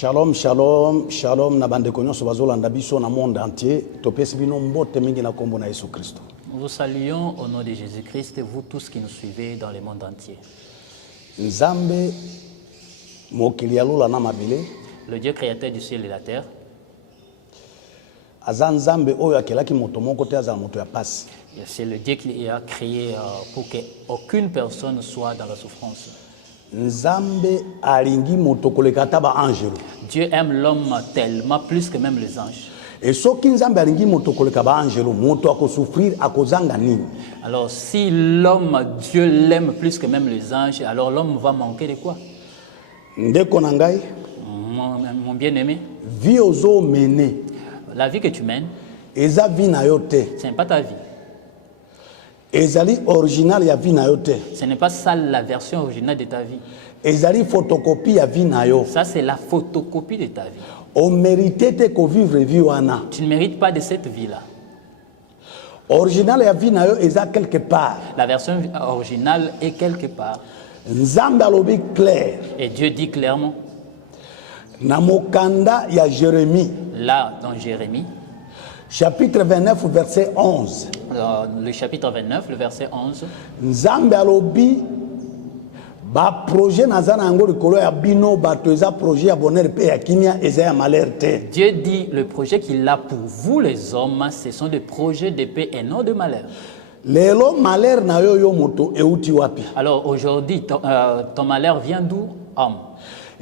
Shalom, shalom, shalom na bande konyoso bazolanda biso na monde entier. Topesi bino mbote mingi na kombo na Yesu Kristo. Nous vous saluons au nom de Jésus-Christ et vous tous qui nous suivez dans le monde entier. Nzambe mokili ya lula na mabile. Le Dieu créateur du ciel et la terre. Aza nzambe oyo akelaki moto moko te aza moto ya pasi. C'est le Dieu qui a créé pour qu'aucune personne soit dans la souffrance. Nzambe alingi moto koleka ta ba angelo. Dieu aime l'homme tellement plus que même les anges. Et soki nzambe alingi moto koleka ba angelo, moto akosouffrir akozanga nini? Alors si l'homme, Dieu l'aime plus que même les anges, alors l'homme va manquer de quoi? Ndeko na ngai, mon bien-aimé, vie ozo mene. La vie que tu mènes, eza vie na yo te. ce n'est pas ta vie. Ezali original ya vie na yo te. Ce n'est pas ça la version originale de ta vie. Ezali photocopie ya vie na yo. Ça c'est la photocopie de ta vie. On mérite te ko vivre vie wana. Tu ne mérites pas de cette vie-là. Original ya vie na yo eza quelque part. La version originale est quelque part. Nzambe alobi clair. Et Dieu dit clairement. Na mokanda ya Jérémie. Là dans Jérémie. Chapitre 29 verset 11. Le chapitre 29, le verset 11. Nzambe alobi ba projet nazana yango likolo ya bino bato eza projet ya bonheur pe ya kimia eza ya malheur te. Dieu dit le projet qu'il a pour vous les hommes, ce sont des projets de paix et non de malheur. Lelo malheur na yo yo moto euti wapi? Alors aujourd'hui ton malheur vient d'où, homme?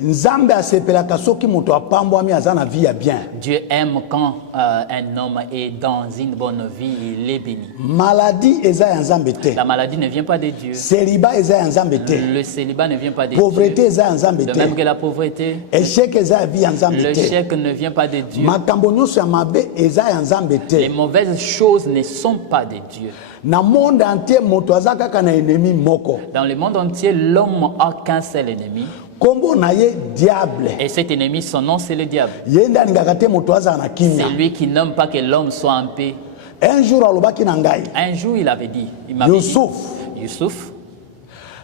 Nzambe asepelaka soki moto apambwami aza na vie ya bien. Dieu aime quand un homme est dans une bonne vie, il est béni. Maladie eza ya Nzambe te. La maladie ne vient pas de Dieu. Célibat eza ya Nzambe te. Le célibat ne vient pas de Pauvreté Dieu. eza ya Nzambe De te. même que la pauvreté. Échec eza ya vie ya Nzambe te. L'échec ne vient pas de Dieu. Makambo nyonso ya mabe eza ya Nzambe te. Les mauvaises choses ne sont pas de Dieu. Na monde entier moto aza kaka na ennemi moko. Dans le monde entier, l'homme n'a qu'un seul ennemi. Kombo na ye diable. Et cet ennemi, son nom, c'est le diable. Yenda alingaka te moto aza na kimia. C'est lui qui n'aime pas que l'homme soit en paix. Un jour alobaki na ngai. Un jour, il m'avait dit, Youssouf,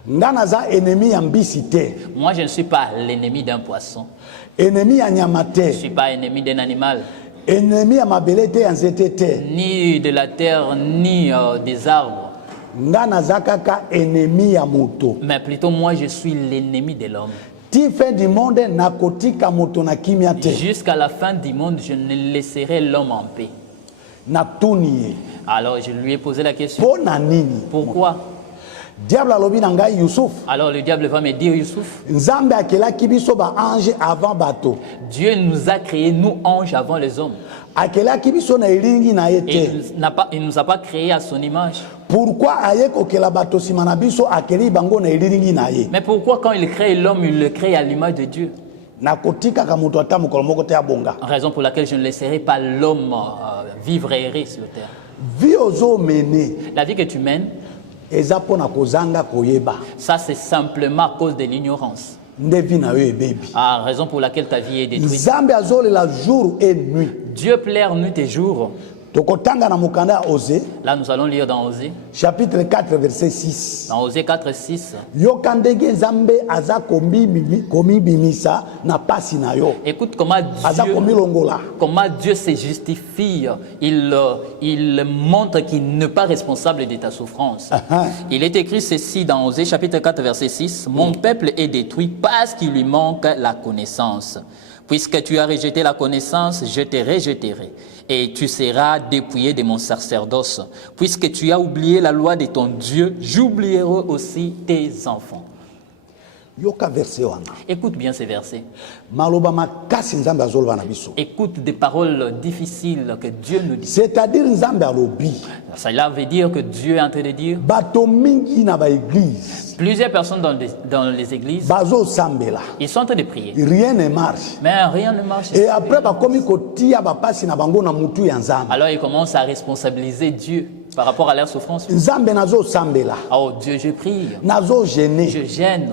nga naza ennemi ya mbisi te. moi je ne suis pas l'ennemi d'un poisson. Ennemi ya nyama te. Je ne suis pas ennemi d'un animal. Ennemi ya mabele te ya nzete te. Ni de la terre, ni des arbres. Nga naza kaka ennemi ya moto. Mais plutôt moi je suis l'ennemi de l'homme. Ti fin du monde nakotika moto na kimia te. Jusqu'à la fin du monde, je ne laisserai l'homme en paix. Na tuniye. Alors je lui ai posé la question. Po na nini? Pourquoi? Diable alobi na ngai Youssouf. Alors le diable va me dire, Youssouf, Nzambe akelaki biso ba ange avant bato. Dieu nous a créés, nous anges, avant les hommes. Akelaki biso na elingi na ye Et te. il ne nous a pas créés à son image. Pourquoi aye kokela bato sima na biso akeli bango na elingi na ye? Mais pourquoi quand il crée l'homme, il le crée à l'image de Dieu? Nakotika ka moto ata mokolo moko te abonga. Raison pour laquelle je ne laisserai pas l'homme vivre et errer sur terre. Vie ozo mene. La vie que tu mènes, Eza pona kozanga koyeba. ça c'est simplement à cause de l'ignorance. Nde vie na yo ebebi. Ah, raison pour laquelle ta vie est détruite. Nzambe azolela jour et nuit. Dieu plaire nuit et jour. Tokotanga na mokanda ya Osée, Là nous allons lire dans Osée. chapitre 4 verset 6. Dans Osée 4, 6. Yoka ndenge Nzambe aza komibimisa na pasi na yo. Écoute comment Aza komilongola. Dieu se justifie. Il montre qu'il n'est pas responsable de ta souffrance. Il est écrit ceci dans Osée chapitre 4 verset 6. Mon peuple est détruit parce qu'il lui manque la connaissance. Puisque tu as rejeté la connaissance, je te rejetterai. Et tu seras dépouillé de mon sacerdoce. Puisque tu as oublié la loi de ton Dieu, j'oublierai aussi tes enfants. Yoka verset wana. Écoute bien ces versets. Maloba makasi Nzambe azoloba na biso. Écoute des paroles difficiles que Dieu nous dit. C'est-à-dire Nzambe alobi. Cela veut dire que Dieu est en train de dire. Bato mingi na ba église. Plusieurs personnes dans les églises, Bazo sambela. ils sont en train de prier. Rien ne marche. Mais rien ne marche. Et après bakomi kotia ba pasi na bango na mutu ya Nzambe. Alors ils commencent à responsabiliser Dieu. par rapport à leur souffrance. Nzambe nazo sambela. Oh Dieu, je prie. Nazo gêné. Je gêne.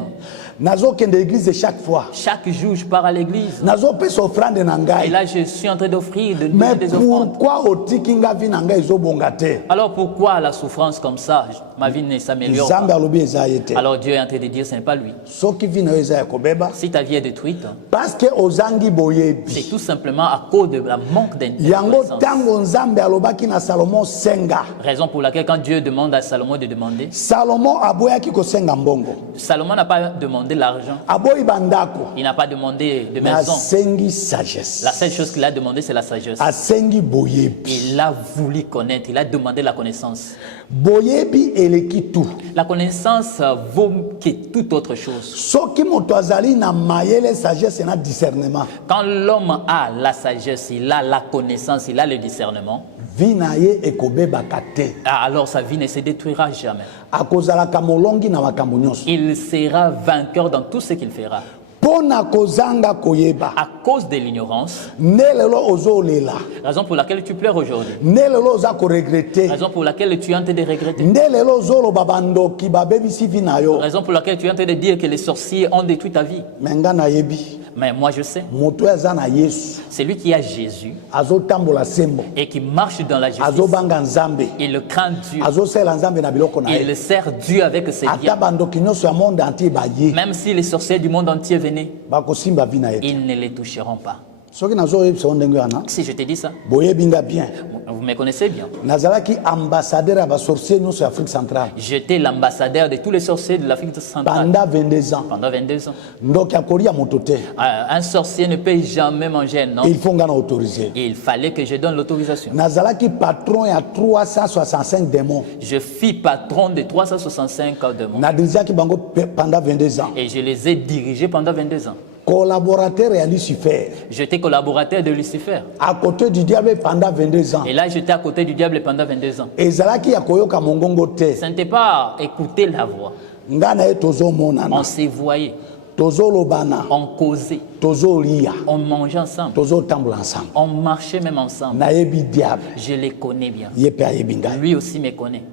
Nazo kende l'église chaque fois. Chaque jour, je pars à l'église. Nazo pesa offrande na ngai. Et là, je suis en train d'offrir Mais des offrandes. pourquoi otiki nga vi na ngai ezobonga te? Alors pourquoi la souffrance comme ça? Ma vie ne s'améliore Nzambe pas. alobi eza ye te. Alors Dieu est en train de dire, ce n'est pas lui. Soki vi na yo eza ya kobeba. Si ta vie est détruite, Parce que ozangi boyebi. c'est tout simplement à cause de la manque Yango d'intelligence. tango Nzambe alobaki na Salomon senga. Raison pour laquelle quand Dieu demande à Salomon de demander, Salomon aboyaki kosenga mbongo. Salomon n'a pas demandé l'argent. Aboyi bandako. Il n'a pas demandé de Na maison. sengi sagesse. La seule chose qu'il a demandé, c'est la sagesse. Asengi boyebi. Il a voulu connaître, il a demandé la connaissance. Boyebi eleki tout. La connaissance vaut que toute autre chose. Soki moto azali na mayele sagesse na discernement. Quand l'homme a la sagesse, il a la connaissance, il a le discernement, Vi na ye ekobebaka te. alors sa vie ne se détruira jamais. Akozalaka molongi na makambo nyonso. Il sera vainqueur dans tout ce qu'il fera. Pona kozanga koyeba. À cause de l'ignorance, Ne lelo ozolela. raison pour laquelle tu pleures aujourd'hui, Ne lelo oza koregrete. raison pour laquelle tu es en train de regretter, Ne lelo ozoloba bandoki babebisi vi na yo. raison pour laquelle tu es en train de dire que les sorciers ont détruit ta vie. Me nga nayebi. Mais moi je sais, Moto aza na Yesu. c'est lui qui a Jésus Azotambola sembo. et qui marche dans la justice. Azobanga Nzambe. Il le craint Dieu. Azosela Nzambe na biloko na Il ye. sert Dieu avec ses Ata biens. bandoki nyonso ya monde entier baye. Même si les sorciers du monde entier venaient, Bakosimba vi na ye. ils ne les toucheront pas. Soki nazoyebisa yo ndenge wana. Si je te dis ça, Boyebi nga bien. vous me connaissez bien. Nazalaki ambassadeur ya basorcier nyonso ya Afrique centrale. J'étais l'ambassadeur de tous les sorciers de l'Afrique centrale Pendant 22 ans. pendant 22 ans. Ndoki akolia moto te. Un sorcier ne peut jamais manger un homme. Il faut nga na autoriser. Et il fallait que je donne l'autorisation. Nazalaki patron ya 365 démons. Je fus patron de 365 démons. Nadirizaki bango pendant 22 ans. Et je les ai dirigés pendant 22 ans. Collaborateur ya Lucifer. J'étais collaborateur de Lucifer. À côté du diable pendant 22 ans. Et là, j'étais à côté du diable pendant 22 ans. Ezalaki ya koyoka mongongo te. Ce n'était pas écouter la voix. Nga na ye tozomonana. On se voyait, Tozolobana. on causait, Tozolia. on mangeait ensemble, Tozotambola ensemble. on marchait même ensemble. Nayebi diable. Je les connais bien. Ye pe ayebi ngai. Lui aussi me connaît.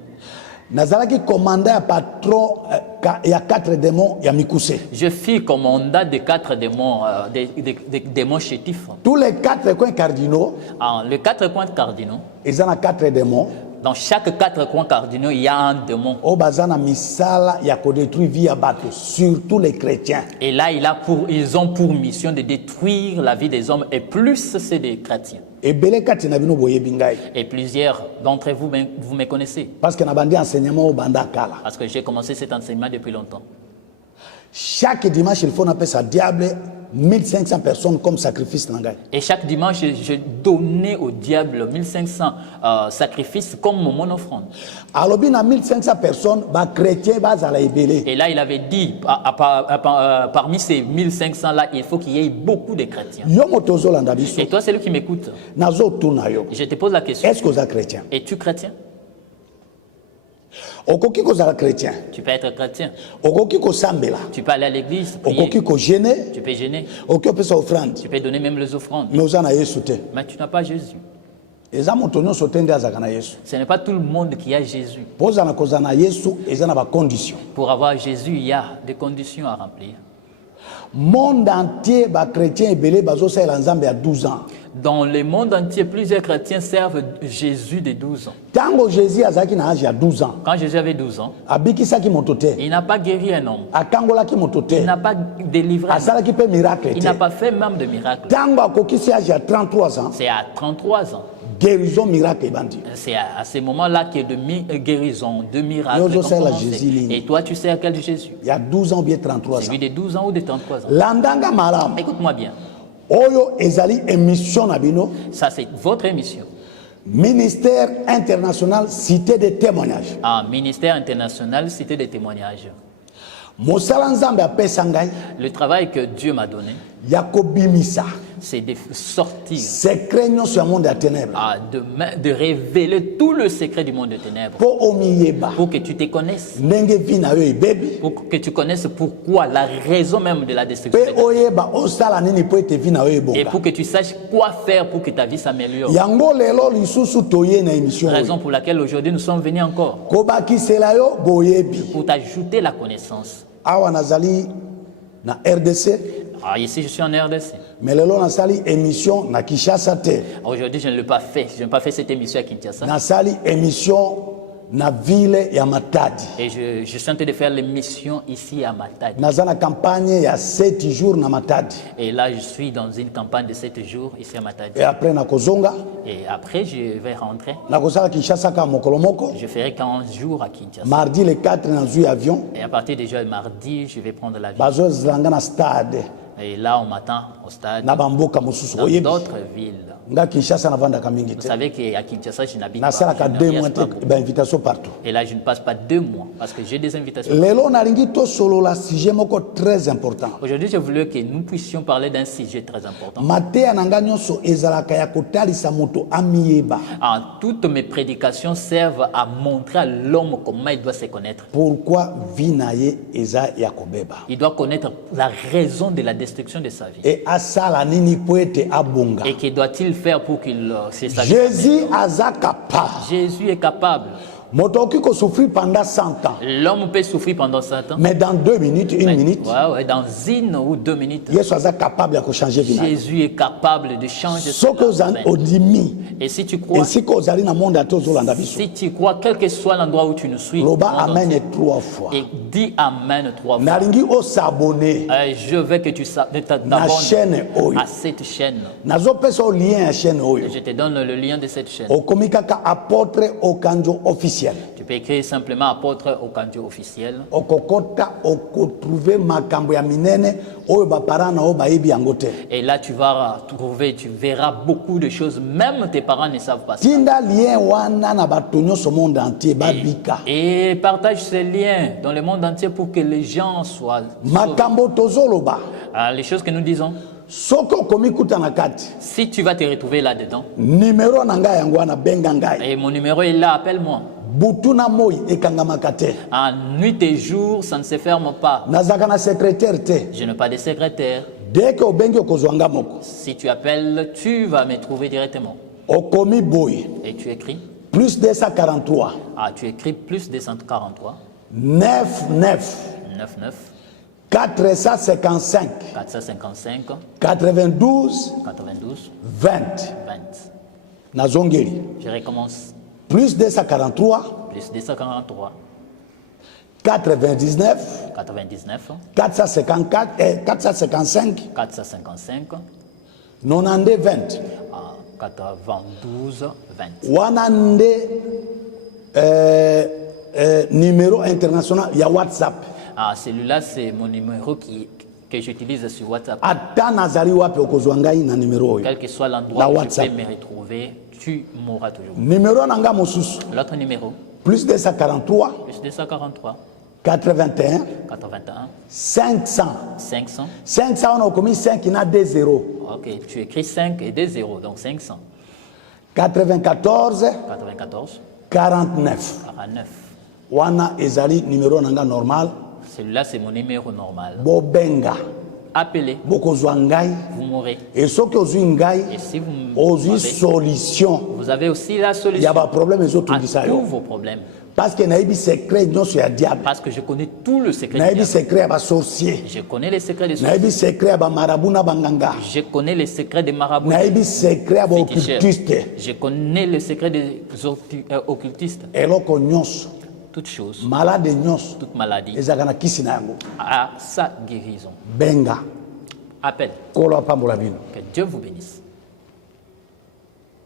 Nazalaki commandant ya patron ya 4 démons ya Mikuse. Je fus commandant de 4 démons, des démons chétifs. Tous les 4 coins cardinaux, Les 4 coins cardinaux, ils ont 4 démons. dans chaque 4 coins cardinaux, il y a un démon. O bazana misala ya ko détruire vie ya bato, surtout les chrétiens. Et là, ils ont pour mission de détruire la vie des hommes, et plus c'est des chrétiens. Ebele kati na bino boyebi ngai. Et plusieurs d'entre vous, vous me connaissez, Parce que na bandi enseignement au banda kala. parce que j'ai commencé cet enseignement depuis longtemps. Chaque dimanche, il faut appeler ça diable 1500 personnes comme sacrifice na ngai. Et chaque dimanche, je donnais au diable 1500 sacrifices comme mon offrande. Alobi na 1500 personnes, ba chrétien bazala ebele. Et là, il avait dit, parmi ces 1500-là, il faut qu'il y ait beaucoup de chrétiens. Yo motozo landa biso. Et toi, c'est lui qui m'écoute. Nazo tuna yo. Je te pose la question. Est-ce que vous êtes chrétien? Es-tu chrétien? Okoki kozala chrétien. Tu peux être chrétien. Okoki kosambela. Tu peux aller à l'église, prier. Okoki ko gêner. Tu peux gêner. Okoki opesa offrande. Tu peux donner même les offrandes. Mais oza na Yesu te. Mais tu n'as pas Jésus. Eza moto nyonso te nde azaka na Yesu. Ce n'est pas tout le monde qui a Jésus. Poza na kozala na Yesu eza na ba condition. Pour avoir Jésus, il y a des conditions à remplir. Monde entier ba chrétien ebele bazosala nzambe ya 12 ans. Dans le monde entier, plusieurs chrétiens servent Jésus de 12 ans. Tango Jésus azaki na âge ya 12 ans. Quand Jésus avait 12 ans, Abikisaki moto te. il n'a pas guéri un homme. Akangolaki moto te. Il n'a pas délivré un homme. Asalaki pe miracle Il te. n'a pas fait même de miracle. Tango akokisi âge ya 33 ans. C'est à 33 ans. Guérison miracle ebandi. C'est à ce moment-là qu'il y a de guérison, de miracles. Yozo qui ont sert la commencé. Jésus ligne. Et toi, tu sais à quel Jésus? Il y a 12 ans ou bien 33 ans. Celui de 12 ans ou de 33 ans? Landanga malam. Écoute-moi bien. Oyo ezali émission na bino. Ça, c'est votre émission. Ministère international cité des témoignages. Un ministère international, cité des témoignages. Mosala nzambe apesa ngai Le travail que Dieu m'a donné, ya kobimisa c'est de sortir, secret nyonso ya monde ya ténèbres de révéler tout le secret du monde de ténèbres. po omiyeba Pour que tu te connaisses. ndenge vi na yo ebebi Pour que tu connaisses pourquoi, la raison même de la destruction. pe oyeba osala nini po ete vi na yo Et ebonga pour que tu saches quoi faire pour que ta vie s'améliore. yango lelo lisusu toye na émission Raison oyo pour laquelle aujourd'hui nous sommes venus encore. kobakisela yo boyebi Pour t'ajouter la connaissance. awa nazali na RDC Ici je suis en RDC. mais lelo nasali émission na Kinshasa te Aujourd'hui je ne l'ai pas fait. Je n'ai pas fait cette émission à Kinshasa. nasali émission na ville ya Matadi Et je suis en train de faire l'émission ici à Matadi. naza na campagne ya 7 jours na Matadi Et là je suis dans une campagne de 7 jours ici à Matadi. et après nakozonga Et après je vais rentrer. nakozala Kinshasa ka mokolo moko Je ferai 15 jours à Kinshasa. mardi le 4 nazwi avion Et à partir de jeudi mardi, je vais prendre l'avion. bazozanga na stade Et là on m'attend au stade. na bamboka mosusu Dans oyebi d'autres villes. nga Kinshasa navandaka mingi Vous te savez qu'à Kinshasa, je n'habite pas. nasalaka Je ne 2 mois voyage te pas beaucoup. bainvitation partout Et là, je ne passe pas 2 mois parce que j'ai des invitations. lelo nalingi tosolola sujet moko très important Aujourd'hui, je voulais que nous puissions parler d'un sujet très important. mateya na nga nyonso ezalaka ya kotalisa moto amiyeba Toutes mes prédications servent à montrer à l'homme comment il doit se connaître. pourquoi vi na ye eza ya kobeba Il doit connaître la raison de la destruction de sa vie. e asala nini po ete abonga Et que doit-il faire pour qu'il se sache? jésus aza capable Jésus est capable. moto okoki kosouffrir pendant 100 ans L'homme peut souffrir pendant 100 ans. mais dans 2 minutes 1 minute Ouais, dans 1 ou 2 minutes, yesu aza capable ya kochange vi na yo Jésus est capable de changer soki cela. odimi Et si tu crois, esika ozali na monde ate ozolanda biso si tu crois, quel que soit l'endroit où tu nous suis, loba monde amen entier, 3 fois et dis Amen 3 fois. nalingi osabone Je veux que tu na t'abonnes chaîne oyo à cette chaîne. nazopesa o lien ya chaîne oyo Je te donne le lien de cette chaîne. okomi kaka apôtre okanjo officiel Tu peux écrire simplement apôtre Okanjo officiel. okokota okotrouve makambo ya minene oyo bapara na oyo bayebi yango te Et là, tu vas trouver, tu verras beaucoup de choses. Même tes parents ne savent pas ça. tinda lien wana na bato nyonso monde entier babika Et partage ces liens dans le monde entier pour que les gens soient sauvés. makambo tozoloba Les choses que nous disons, soki okomi kuta na kati si tu vas te retrouver là-dedans, nimero na ngai yango wana benga ngai et mon numéro est là, appelle-moi. butu na moi ekangamaka te En nuit et jour, ça ne se ferme pas. nazalaka na secrétaire te Je n'ai pas de secrétaire. deke obengi okozwa nga moko Si tu appelles, tu vas me trouver directement. okomi boye Et tu écris. plus 243 Tu écris plus 243 99 99 455 455 92 92 20 20. nazongeli Je recommence. plus 243 Plus 243 99 99 454 455 455 90 20 92 20. wana nde numéro international ya WhatsApp Celui-là, c'est mon numéro que j'utilise sur WhatsApp. ata nazali wapi okozwa ngai na numéro oyo Quel que soit l'endroit La où WhatsApp. tu peux me retrouver, tu m'auras toujours. numéro na nga mosusu L'autre numéro, plus 243 plus 243 81 81 500 500. 500 wana okomi 5 na 2 0 Ok, tu écris 5 et 2 0, donc 500. 94 94 49 49. wana ezali numéro na nga normal Celui-là, c'est mon numéro normal. bobenga Appelez, bokozwa ngai vous mourrez. e soki ozwi ngai Et si vous ozwi m'avez, solution vous avez aussi la ya solution baproblème à ezotungisa tous yo vos problèmes. parce que nayebi secret nyonso ya diable Parce que je connais tout le secret du nayebi diable. secret ya basorcier Je connais les secrets des nayebi sorciers. secret ya bamarabu na banganga Je connais les secrets des marabouts. nayebi secret ya féticheurs. baoccultiste Je connais les secrets des occultistes. eloko nyonso Toute chose, malade nyonso toute maladie ezalaka na kisi na yango a sa guérison. benga Appelle. kolo apambola bino Que Dieu vous bénisse.